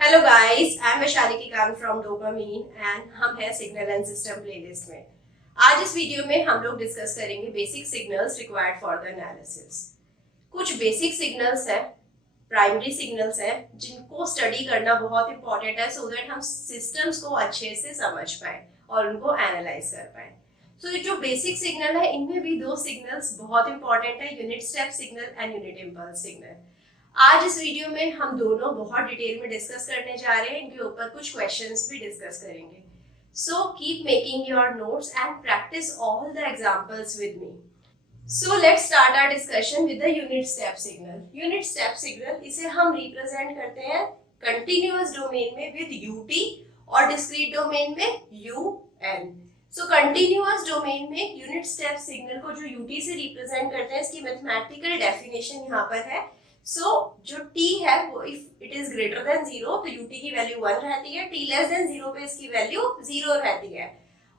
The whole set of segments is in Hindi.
Hello guys, I am Vaishali Kikani from Dopamine and हम है सिग्नल एंड सिस्टम प्लेलिस्ट में। आज इस वीडियो में हम लोग डिस्कस करेंगे basic signals required for the analysis. कुछ बेसिक सिग्नल्स हैं, प्राइमरी सिग्नल्स हैं जिनको स्टडी करना बहुत इंपॉर्टेंट है सो दैट हम सिस्टम्स को अच्छे से समझ पाए और उनको एनालाइज कर पाए। तो ये जो बेसिक सिग्नल है इनमें भी दो सिग्नल्स बहुत इंपॉर्टेंट है, unit step signal and unit impulse signal. आज इस वीडियो में हम दोनों बहुत डिटेल में डिस्कस करने जा रहे हैं, इनके ऊपर कुछ क्वेश्चंस भी डिस्कस करेंगे। So keep making your notes and practice all the examples with me. So let's start our discussion with the unit step signal. Unit step signal इसे हम रिप्रेजेंट करते हैं कंटिन्यूअस डोमेन में विद यूटी और डिस्क्रीट डोमेन में यूएन। सो कंटिन्यूअस डोमेन में यूनिट स्टेप सिग्नल को जो यूटी से रिप्रेजेंट करते हैं इसकी मैथमेटिकल डेफिनेशन यहाँ पर है। जो t है वो if it is greater than 0 तो ut की वैल्यू 1 रहती है, t लेस देन 0 पे इसकी वैल्यू 0 रहती है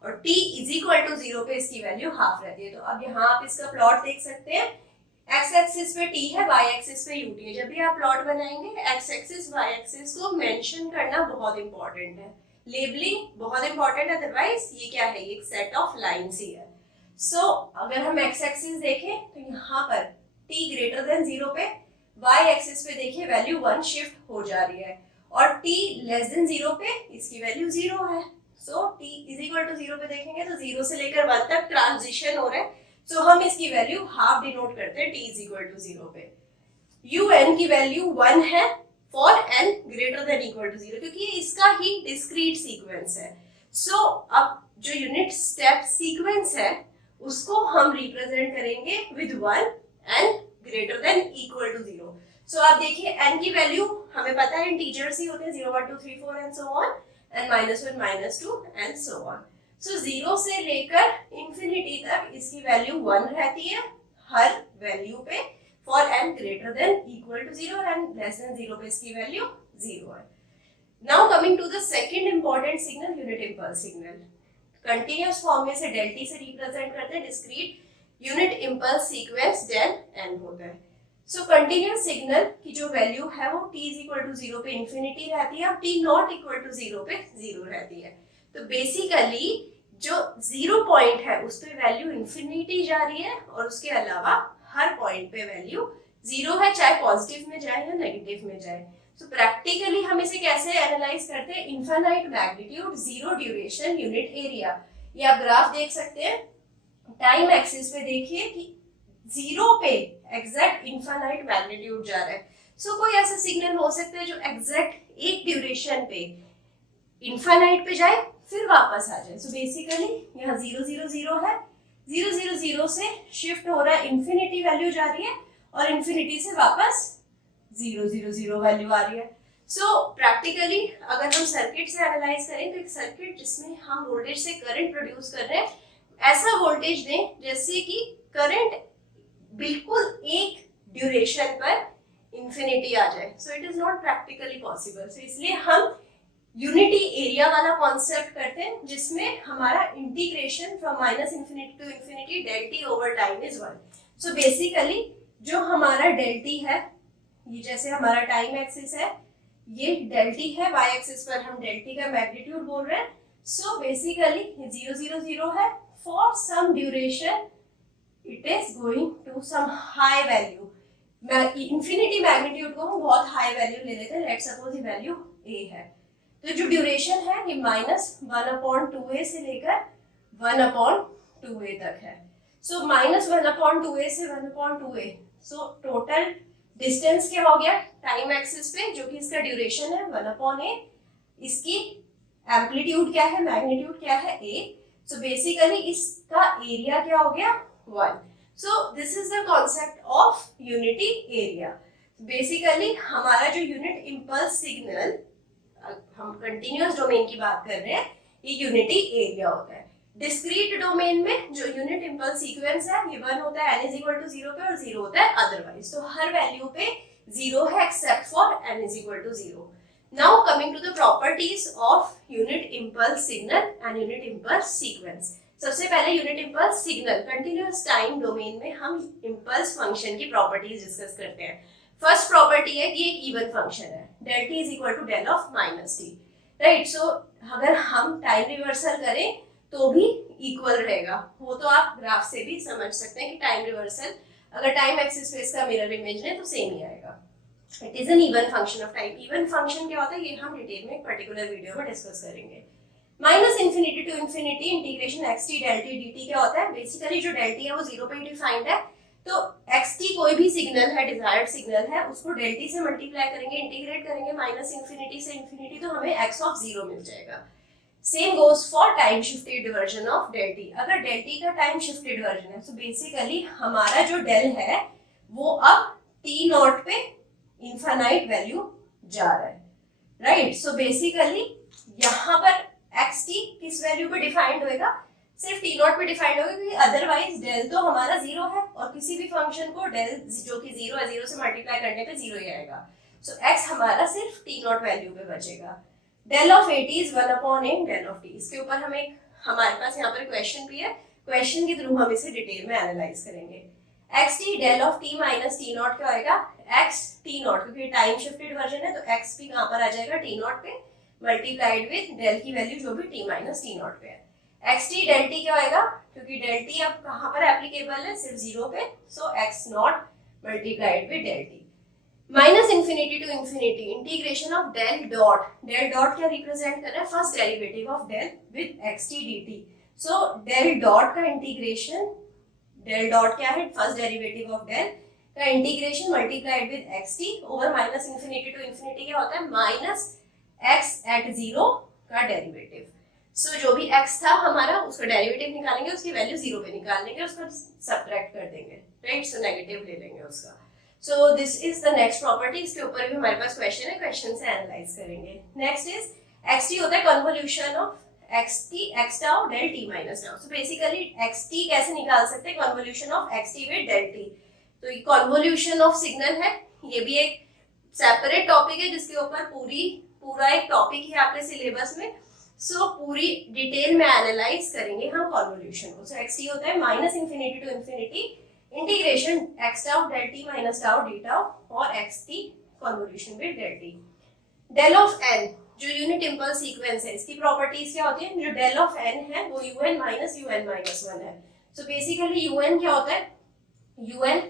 और t इज इक्वल टू 0 पे इसकी वैल्यू हाफ रहती है। तो अब यहाँ आप इसका प्लॉट देख सकते हैं, x एक्सिस पे t है, y एक्सिस पे ut है। जब भी आप प्लॉट बनाएंगे x एक्सिस y एक्सिस को मेंशन करना बहुत इंपॉर्टेंट है, लेबलिंग बहुत इंपॉर्टेंट है, अदरवाइज ये क्या है, एक सेट ऑफ लाइंस ही है। अगर हम x एक्सिस देखें तो यहाँ पर t ग्रेटर देन 0 पे y एक्सिस पे देखिए वैल्यू 1 शिफ्ट हो जा रही है और t लेस देन 0 पे इसकी वैल्यू 0 है। t इज इक्वल टू 0 पे देखेंगे तो 0 से लेकर 1 तक ट्रांजिशन हो रहा है। हम इसकी वैल्यू हाफ डिनोट करते हैं t इज इक्वल टू 0 पे। un की वैल्यू 1 है for n greater than equal to 0 क्योंकि ये इसका ही डिस्क्रीट सीक्वेंस है। अब जो यूनिट स्टेप सीक्वेंस है उसको हम रिप्रेजेंट करेंगे with 1 and greater than equal to 0। आप देखिए n की वैल्यू हमें पता है इंटीजर्स ही होते हैं, 0 1 2 3 4 and so on, and -1 -2 and so on. 0 से लेकर इंफिनिटी तक इसकी वैल्यू 1 रहती है हर वैल्यू पे for n greater than equal to 0 and less than 0 पे इसकी वैल्यू 0 है। Now coming to the second important signal, unit impulse signal. Continuous form में से del t से रिप्रेजेंट करते हैं, discrete unit impulse sequence del n होता है। कंटीन्यूअस सिग्नल की जो वैल्यू है वो t इज इक्वल टू 0 पे इंफिनिटी रहती है और t नॉट इक्वल टू 0 पे 0 रहती है। तो बेसिकली जो 0 पॉइंट है उस पे वैल्यू इंफिनिटी जा रही है और उसके अलावा हर पॉइंट पे वैल्यू 0 है, चाहे पॉजिटिव में जाए या नेगेटिव में जाए। प्रैक्टिकली हम इसे कैसे एनालाइज करते हैं, infinite magnitude, 0 duration, unit area. ये आप ग्राफ देख सकते हैं, टाइम एक्सिस पे देखिए कि 0 पे एग्जैक्ट इनफाइनाइट मैग्नीट्यूड जा रहा है। कोई ऐसा सिग्नल हो सकता है जो एग्जैक्ट एक ड्यूरेशन पे इनफाइनाइट पे जाए फिर वापस आ जाए। बेसिकली यहाँ 0 0 0 है, 0 0 0 से शिफ्ट हो रहा है, इंफिनिटी वैल्यू जा रही है और इंफिनिटी से वापस 0 0 0 वैल्यू आ रही है। प्रैक्टिकली अगर हम सर्किट से एनालाइज करें तो एक सर्किट जिसमें हम वोल्टेज से करंट प्रोड्यूस कर रहे हैं, ऐसा वोल्टेज दें जैसे कि करंट बिल्कुल एक ड्यूरेशन पर इंफिनिटी आ जाए। It is not practically possible. इसलिए हम यूनिटी एरिया वाला कॉन्सेप्ट करते हैं जिसमें हमारा integration from minus infinity to infinity del t over time is 1। Basically जो हमारा del t है, ये जैसे हमारा टाइम एक्सिस है, ये del t है, y एक्सिस पर हम del t का मैग्नीट्यूड बोल रहे हैं। बेसिकली 0 0 0 है, for some duration it is going to some high value। Infinity magnitude को हम बहुत हाई वैल्यू ले लेते हैं, लेट्स सपोज ये वैल्यू a है। तो जो ड्यूरेशन है ये -1/2a से लेकर 1/2a तक है। -1/2a से 1/2a, टोटल डिस्टेंस क्या हो गया टाइम एक्सिस पे, जो कि इसका ड्यूरेशन है 1/a, इसकी एम्पलीट्यूड क्या है, मैग्नीट्यूड क्या है a। बेसिकली इसका एरिया क्या हो गया 1। This is the concept of unity area. Basically हमारा जो यूनिट इंपल्स सिग्नल, हम कंटिन्यूअस डोमेन की बात कर रहे हैं, ये यूनिटी एरिया होता है। डिस्क्रीट डोमेन में जो यूनिट इंपल्स सीक्वेंस है ये 1 होता है n इज इक्वल टू 0 पे और 0 होता है अदरवाइज। हर वैल्यू पे 0 है except for n is equal to 0। Now coming to the properties of unit impulse signal and unit impulse sequence। सबसे पहले unit impulse signal continuous time domain में हम इंपल्स फंक्शन की प्रॉपर्टीज डिस्कस करते हैं। फर्स्ट प्रॉपर्टी है कि एक इवन फंक्शन है, del t is equal to del of minus t, right. So अगर हम टाइम रिवर्सल करें तो भी इक्वल रहेगा, वो तो आप ग्राफ से भी समझ सकते हैं कि टाइम रिवर्सल अगर टाइम एक्सिस पे इसका मिरर इमेज है तो सेम ही आएगा। It is an even function of time. Even function क्या होता है ये हम डिटेल में एक पर्टिकुलर वीडियो में डिस्कस करेंगे। Minus infinity to infinity integration x t del t d t क्या होता है, बेसिकली जो डेल टी है वो जीरो पे डिफाइंड है, तो एक्स टी कोई भी सिग्नल है, डिजायर्ड सिग्नल है, उसको डेल टी से मल्टीप्लाई करेंगे, इंटीग्रेट करेंगे माइनस इन्फिनिटी से इन्फिनिटी, तो हमें एक्स ऑफ जीरो मिल जाएगा। Same goes for time shifted version of del t. अगर डेल टी का टाइम शिफ्टेड वर्जन है तो बेसिकली हमारा जो डेल है वो अब टी नॉट पे इनफाइनाइट वैल्यू जा रहा है, राइट। सो बेसिकली यहाँ पर एक्स टी किस वैल्यू पे डिफाइंड होएगा, सिर्फ टी नॉट पे डिफाइंड होगा, क्योंकि अदरवाइज डेल तो हमारा जीरो है और किसी भी फंक्शन को डेल जो कि जीरो है, जीरो से मल्टीप्लाई करने पे जीरो ही आएगा। सो एक्स हमारा सिर्फ टी नॉट वैल्यू पे बचेगा। Del of a t is 1 upon a del of t. इसके ऊपर हमें हमारे पास यहाँ पर क्वेश्चन भी है, क्वेश्चन के थ्रू हम इसे डिटेल में एनालाइज करेंगे। X t del of t minus t naught क्या होएगा, एक्स टी नॉट, क्योंकि टाइम शिफ्टेड वर्जन है तो एक्स भी कहाँ पर आ जाएगा, टी नॉट पे, मल्टीप्लाइड विद डेल की वैल्यू जो भी टी माइनस टी नॉट पे है। एक्स टी डेल टी क्या होएगा, क्योंकि डेल टी अब कहाँ पर एप्लीकेबल है, सिर्फ जीरो पे, so x naught multiplied with del t. Minus infinity to infinity integration of del dot, del dot क्या रिप्रेजेंट कर रहा है, first derivative of del with x t d t. So del dot का इंटीग्रेशन, डेल डॉट क्या है, फर्स्ट डेरिवेटिव ऑफ डेल का integration multiplied with x t over minus infinity to infinity क्या होता है, माइनस एक्स एट जीरो का डेरिवेटिव। सो जो भी x था हमारा उसका डेरिवेटिव निकालेंगे, उसकी वैल्यू जीरो पे निकाल देंगे, उसको सब्ट्रैक्ट कर देंगे, राइट। सो नेगेटिव ले लेंगे उसका। So this is the next property. इसके ऊपर भी हमारे पास क्वेश्चन है, क्वेश्चन से एनालाइज करेंगे। नेक्स्ट इज एक्स टी होता है convolution of x t x tau del t minus tau. So basically x t कैसे निकाल सकते हैं, convolution of x t with del t. तो ये कन्वोल्यूशन ऑफ सिग्नल है, ये भी एक सेपरेट टॉपिक है जिसके ऊपर पूरा एक टॉपिक है आपके सिलेबस में। सो पूरी डिटेल में एनालाइज करेंगे हम कन्वोल्यूशन को। सो एक्स टी होता है minus infinity to infinity integration x tau del t minus tau d tau और x t convolution with del t. Del of n जो यूनिट इंपल्स सीक्वेंस है, इसकी प्रॉपर्टीज क्या होती है, जो डेल ऑफ एन है वो u n minus u n minus one है। सो बेसिकली यूएन क्या होता है, यूएन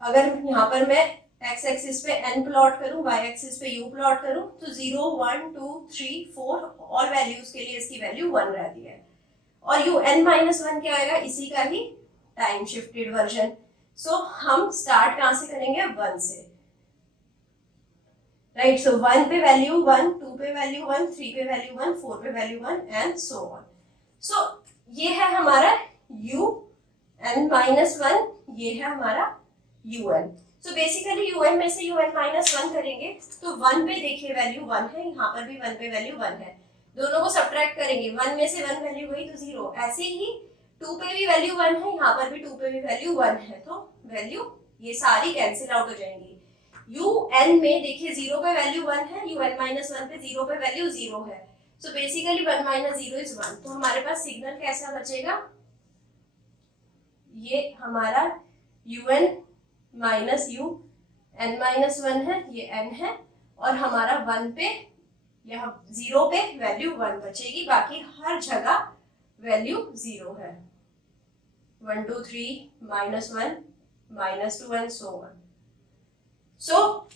अगर यहाँ पर मैं एक्स एक्सिस पे n प्लॉट करूं, वाई एक्सिस पे u प्लॉट करूं, तो 0 1 2 3 4 और वैल्यूज के लिए इसकी वैल्यू 1 रहती है। और un-1 क्या आएगा, इसी का ही टाइम शिफ्टेड वर्जन। सो हम स्टार्ट कहां से करेंगे, 1 से, राइट। सो 1 पे वैल्यू 1, 2 पे वैल्यू 1, 3 पे वैल्यू 1, 4 पे वैल्यू 1 एंड सो ऑन। सो ये है हमारा un-1, ये है हमारा un। सो बेसिकली un में से un-1 करेंगे तो 1 पे देखिए वैल्यू 1 है, यहाँ पर भी 1 पे वैल्यू 1 है, दोनों को सब्ट्रैक्ट करेंगे, 1 में से 1 वैल्यू गई तो 0। ऐसे ही 2 पे भी वैल्यू 1 है, यहाँ पर भी 2 पे भी वैल्यू 1 है, तो वैल्यू ये सारी कैंसिल आउट हो जाएंगी। un में देखिए 0 पे वैल्यू 1 है, un-1 पे 0 पे वैल्यू 0 है। So basically 1 - 0 is 1। तो हमारे पास सिग्नल कैसा बचेगा, ये हमारा un माइनस u n-1 है, ये n है, और हमारा 1 पे यहाँ 0 पे वैल्यू 1 बचेगी, बाकी हर जगह वैल्यू 0 है। 1 2 3 -1 -2 and so on. So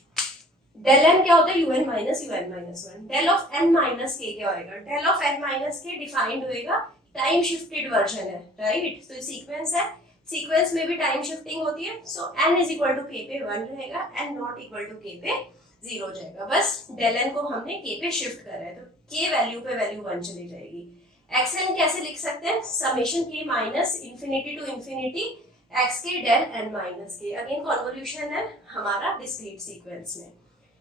del n क्या होता है, un minus un-1। Del of n minus k क्या होएगा, del of n minus k defined होएगा, टाइम शिफ्टेड वर्जन है, राइट। तो सीक्वेंस है, सीक्वेंस में भी टाइम शिफ्टिंग होती है। So n is equal to k पे 1 रहेगा, n not equal to k पे 0 हो जाएगा। बस डेल n को हमने k पे शिफ्ट करा है, तो k वैल्यू पे वैल्यू 1 चली जाएगी। xn कैसे लिख सकते हैं, summation k minus infinity to infinity xk del n minus k। Again convolution है हमारा डिस्क्रीट सीक्वेंस में।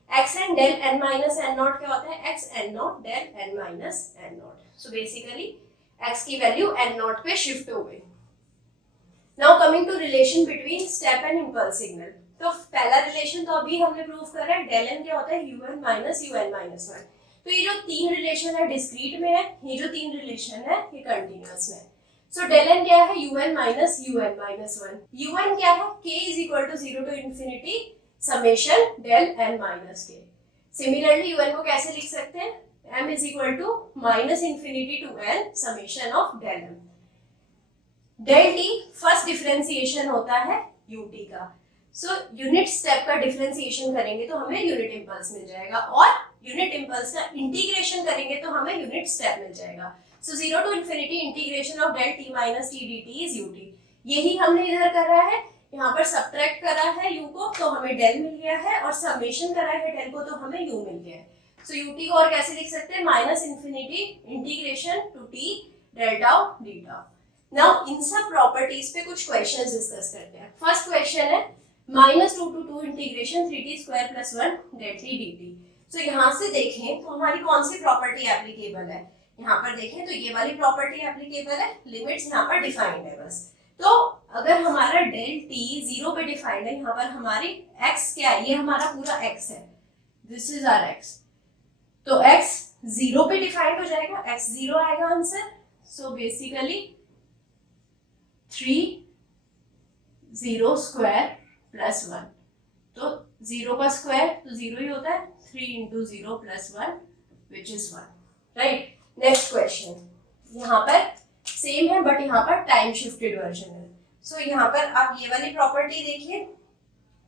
xn del n minus n naught क्या होता है, xn naught del n minus n naught. So basically x की वैल्यू n नॉट पे शिफ्ट हो गई। Now coming to relation between step and impulse signal। तो पहला रिलेशन तो अभी हमने प्रूव करा है, डेल n क्या होता है, un माइनस un-1। तो ये जो तीन रिलेशन है डिस्क्रीट में है, ये जो तीन रिलेशन है ये कंटिन्यूअस में। सो डेल एन क्या है, un minus un minus 1। un क्या है, k is equal to 0 to infinity summation del n minus k। Similarly un को कैसे लिख सकते हैं, m is equal to minus infinity to n summation of del m। Del t first differentiation होता है ut का। सो यूनिट स्टेप का डिफरेंशिएशन करेंगे तो हमें यूनिट इंपल्स मिल जाएगा, और यूनिट इंपल्स का इंटीग्रेशन करेंगे तो हमें यूनिट स्टेप मिल जाएगा। So 0 to infinity integration of del t minus t dt is ut। यही हमने इधर करा है, यहाँ पर सब्ट्रैक्ट करा है u को तो हमें डेल मिल गया है, और समेशन करा है डेल को तो हमें u मिल गया है। सो ut को और कैसे लिख सकते हैं, minus infinity integration to t del tau d tau. Now इन सब प्रॉपर्टीज पे कुछ क्वेश्चंस डिस्कस करते हैं। फर्स्ट क्वेश्चन है -2 to 2 integration 3t square plus 1 del 3 dt। So यहाँ से देखें तो हमारी कौन सी प्रॉपर्टी एप्लीकेबल है, यहाँ पर देखें तो ये वाली प्रॉपर्टी एप्लीकेबल है, लिमिट्स यहाँ पर डिफाइंड है बस। तो अगर हमारा डेल t 0 पे डिफाइंड है, यहाँ पर हमारी x क्या है, ये हमारा पूरा x है, दिस इज आवर x। तो x 0 पे डिफाइंड हो जाएगा, x 0 आएगा answer. So basically 3 0 square plus 1, तो 0 का स्क्वायर तो 0 ही होता है, 3 into 0 plus 1 which is 1, right. Next question, यहाँ पर सेम है बट यहाँ पर टाइम शिफ्टेड वर्जन है। सो यहाँ पर आप ये वाली प्रॉपर्टी देखिए,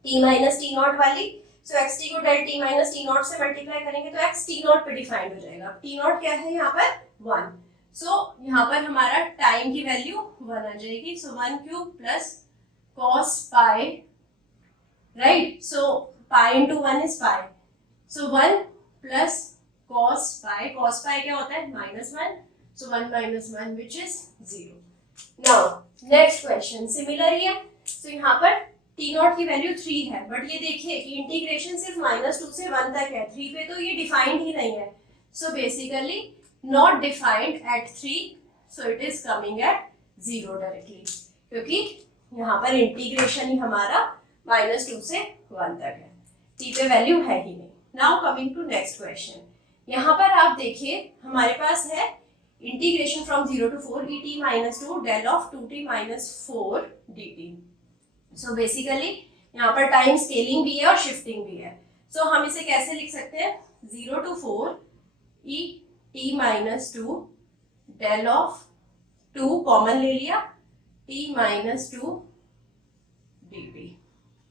t माइनस टी नॉट वाली। सो एक्स टी को del t minus t naught से मल्टीप्लाई करेंगे तो एक्स टी नॉट पे डिफाइंड हो जाएगा। टी नॉट क्या है यहाँ पर 1। सो यहाँ पर हमारा टाइम की वैल्यू 1 आ जाएगी। सो 1 cube plus cos pi, right? So pi into 1 is pi. So 1 plus cos pi. Cos pi क्या होता है, -1. So 1 minus 1 which is 0. Now next question similar ही है। So यहाँ पर t नॉट की वैल्यू 3 है, बट ये देखिए कि इंटीग्रेशन सिर्फ -2 से 1 तक है, 3 पे तो ये डिफाइंड ही नहीं है। So basically not defined at 3, so it is coming at 0 directly, क्योंकि यहाँ पर इंटीग्रेशन ही हमारा -2 से 1 तक है, t पे वैल्यू है ही नहीं। Now coming to next question, यहाँ पर आप देखिए हमारे पास है integration from 0 to 4 et minus 2 del of 2t minus 4 dt। So basically यहाँ पर टाइम स्केलिंग भी है और शिफ्टिंग भी है। सो हम इसे कैसे लिख सकते हैं, 0 to 4 et minus 2 del of 2 common ले लिया, t minus 2 dt,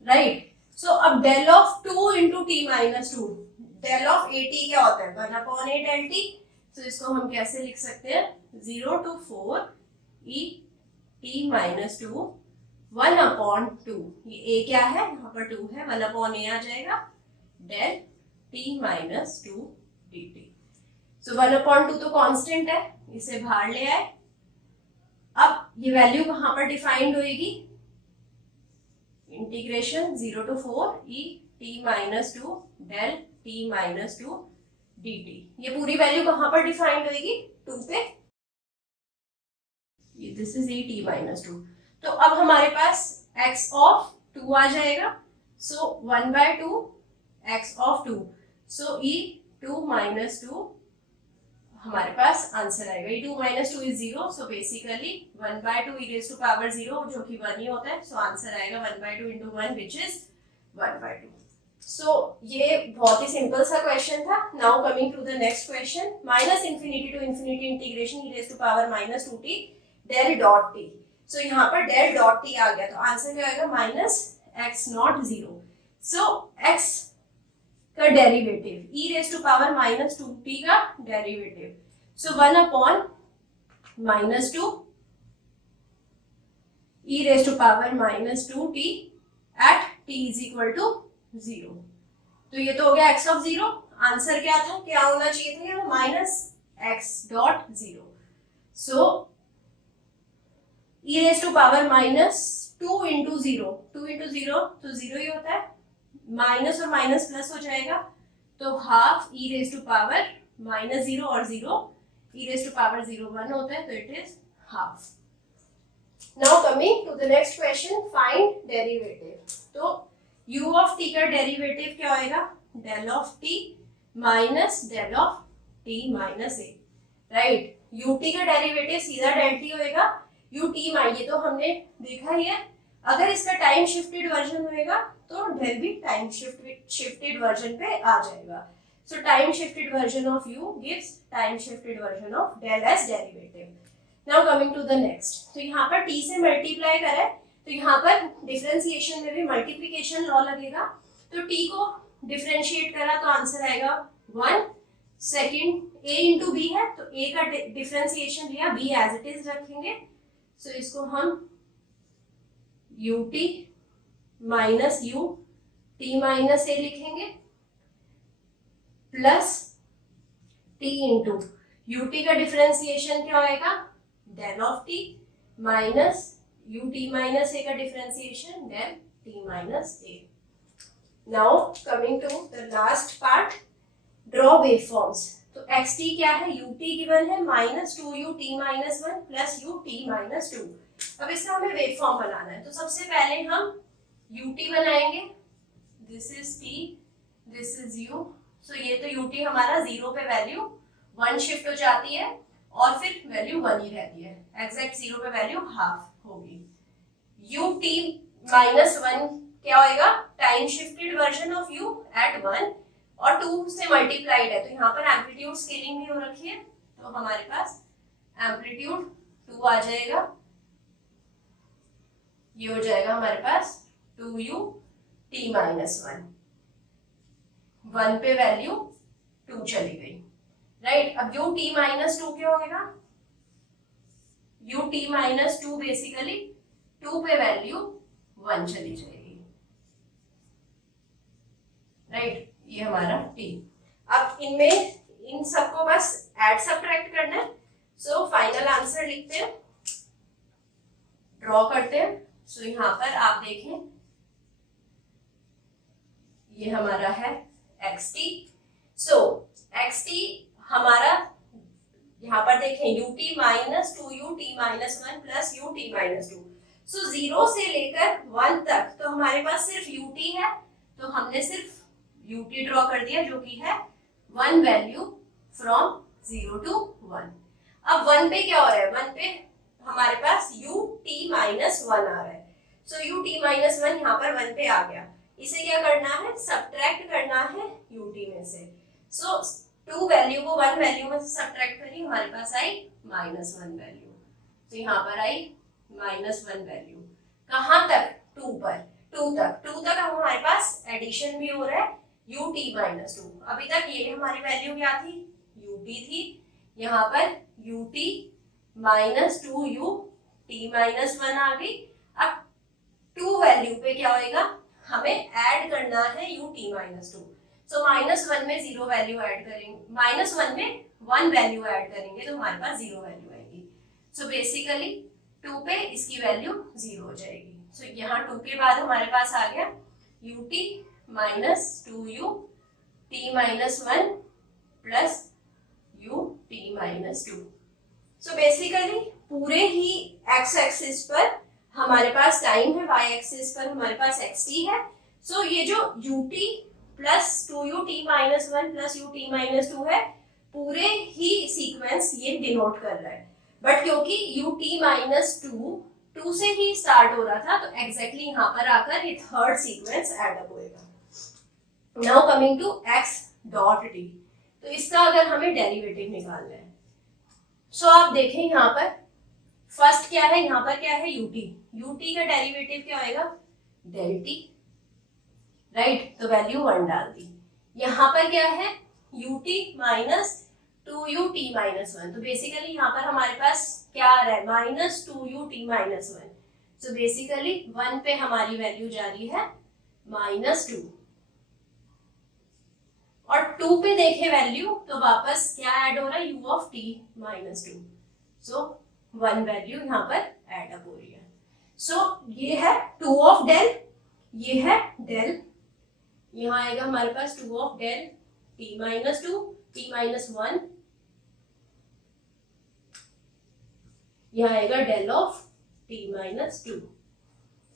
right. So अब del of 2 into t minus 2, del of at क्या होता है, 1/a डेल t। तो इसको हम कैसे लिख सकते हैं, 0 to 4 et माइनस 2 1/2। ये a क्या है, यहाँ पर 2 है, 1/a आ जाएगा, डेल t माइनस 2 dt। सो 1/2 तो कांस्टेंट है, इसे बाहर ले आए। अब ये वैल्यू कहाँ पर डिफाइंड होएगी, integration 0 to 4 et minus 2 del t minus 2 dt। ये पूरी वैल्यू कहाँ पर डिफाइंड होएगी, 2 पे, दिस इज et माइनस 2। तो अब हमारे पास x ऑफ 2 आ जाएगा। So 1/2 x of 2, so e2 minus 2 हमारे पास आंसर आएगा। e2 minus 2 is 0, so basically 1/2 e raise to power 0 जो कि 1 ही होता है। सो आंसर आएगा 1/2 इंटू 1 विच इज 1/2। सो ये बहुत ही सिंपल सा क्वेश्चन था। Now coming to the next question, minus infinity to infinity integration e raise to power minus 2t del dot t। So यहाँ पर डेल डॉट t आ गया, तो आंसर क्या आएगा, minus x not 0। So x का derivative e raise to power minus 2t का derivative, so 1/-2 e raise to power minus 2t at t is equal to 0। तो ये तो हो गया x ऑफ 0। आंसर क्या था, क्या होना चाहिए था, minus x dot 0। So e raise to power minus 2 into 0, 2 into 0 तो 0 ही होता है, माइनस और माइनस प्लस हो जाएगा, तो half e raise to power minus 0 और 0, e रेज़ टू पावर 0 1 होता है, तो it is half. Now coming to the next question, find derivative. तो u ऑफ t का डेरिवेटिव क्या होएगा, del of t minus del of t minus a, right. ut का डेरिवेटिव सीधा डेल t होएगा, यू टी माई, ये तो हमने देखा ही है। अगर इसका टाइम शिफ्टेड वर्जन होएगा तो डेल भी टाइम शिफ्टेड वर्जन पे आ जाएगा। So time shifted version of u gives time shifted version of del as derivative. Now coming to the next, तो यहाँ पर t से मल्टीप्लाई करें तो यहाँ पर डिफरेंशिएशन में भी मल्टीप्लिकेशन लॉ लगेगा। तो t को डिफरेंशिएट करा तो आंसर आएगा 1। सेकेंड a इंटू बी है तो a का डिफरेंशिएशन लिया, b एज इट इज रखेंगे। सो इसको हम ut माइनस u t माइनस a लिखेंगे प्लस t इंटू ut का डिफरेंशिएशन क्या होएगा, del of t minus ut minus a का differentiation del t minus a। Now coming to the last part, draw waveforms. तो xt क्या है, ut गिवन है minus 2ut minus 1 plus ut minus 2। अब इसका हमें वेवफॉर्म बनाना है, तो सबसे पहले हम ut बनाएंगे, this is t, this is u। सो ये तो ut हमारा 0 पे वैल्यू 1 शिफ्ट हो जाती है और फिर वैल्यू 1 ही रहती है, एग्जैक्ट 0 पे वैल्यू हाफ होगी। ut माइनस 1 क्या होएगा, time shifted version of u at 1 और 2 से मल्टीप्लाइड है, तो यहाँ पर एम्पलीट्यूड स्केलिंग भी हो रखी है, तो हमारे पास एम्पलीट्यूड 2 आ जाएगा। ये हो जाएगा हमारे पास 2u t माइनस 1 पे वैल्यू 2 चली गई, राइट। अब u t माइनस 2 क्या होगा, u t माइनस 2 बेसिकली 2 पे वैल्यू 1 चली जाएगी, राइट। ये हमारा t। अब इनमें इन सबको बस ऐड सब्ट्रैक्ट करना है। सो फाइनल आंसर लिखते हैं, ड्रॉ करते हैं। सो यहाँ पर आप देखें, ये हमारा है xt। सो xt हमारा यहाँ पर देखें ut minus 2ut minus 1 plus ut minus 2। सो 0 से लेकर 1 तक तो हमारे पास सिर्फ ut है, तो हमने सिर्फ ut ड्रॉ कर दिया जो कि है 1 वैल्यू फ्रॉम 0 to 1। अब 1 पे क्या हो रहा है, 1 पे हमारे पास ut माइनस 1 आ रहा है। सो ut माइनस 1 यहाँ पर 1 पे आ गया, इसे क्या करना है, सब्ट्रैक्ट करना है ut में से। सो 2 वैल्यू को 1 वैल्यू में से सब्ट्रैक्ट करी, हमारे पास आई माइनस 1 वैल्यू। तो यहाँ पर आई माइनस 1 वैल्यू, कहाँ तक, 2 पर, 2 तक हमारे पास एडिशन भी हो रहा है ut माइनस 2। अभी तक ये हमारी वैल्यू क्या थी, ut थी, यहाँ पर ut माइनस 2ut माइनस 1 आ गई। अब 2 वैल्यू पे क्या होएगा, हमें ऐड करना है ut माइनस 2। सो माइनस 1 में 0 वैल्यू ऐड करेंगे, माइनस 1 में 1 वैल्यू ऐड करेंगे तो हमारे पास 0 वैल्यू आएगी। सो बेसिकली 2 पे इसकी वैल्यू 0 हो जाएगी। सो यहाँ 2 के बाद हमारे पास आ गया ut minus 2ut minus 1 plus ut minus 2। So basically पूरे ही x एक्सिस पर हमारे पास टाइम है, y एक्सिस पर हमारे पास xt है। सो ये जो ut plus 2ut minus 1 plus ut minus 2 है, पूरे ही सीक्वेंस ये डिनोट कर रहा है। बट क्योंकि ut माइनस 2 से ही स्टार्ट हो रहा था, तो एग्जैक्टली यहाँ पर आकर ये थर्ड सीक्वेंस एड अप होएगा। Now coming to x dot t, तो इसका अगर हमें डेरिवेटिव निकालना है, सो आप देखें यहाँ पर फर्स्ट क्या है, यहाँ पर क्या है ut का डेरिवेटिव क्या होएगा, डेल t, राइट। तो वैल्यू 1 डाल दी। यहाँ पर क्या है, ut माइनस 2ut माइनस 1, तो बेसिकली यहाँ पर हमारे पास क्या आ रहा है, minus 2ut minus 1। So basically 1 पे हमारी वैल्यू जा रही है माइनस 2, और 2 पे देखे वैल्यू तो वापस क्या ऐड हो रहा है, u of t minus 2। So 1 value यहाँ पर ऐड अप हो रही है। सो ये है 2 ऑफ डेल, ये है डेल, यहाँ आएगा हमारे पास 2 of del t minus 2 t minus 1, यहाँ आएगा del of t minus 2।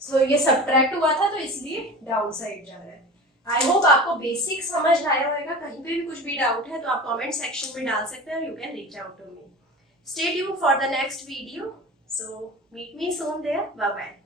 So ये सब्ट्रैक्ट हुआ था तो इसलिए डाउन साइड जा रहा है। आई होप आपको बेसिक समझ आया होगा। कहीं पे भी कुछ भी डाउट है तो आप कमेंट सेक्शन में डाल सकते हैं, you can reach out to me. Stay tuned for the next video. So meet me soon there. Bye bye.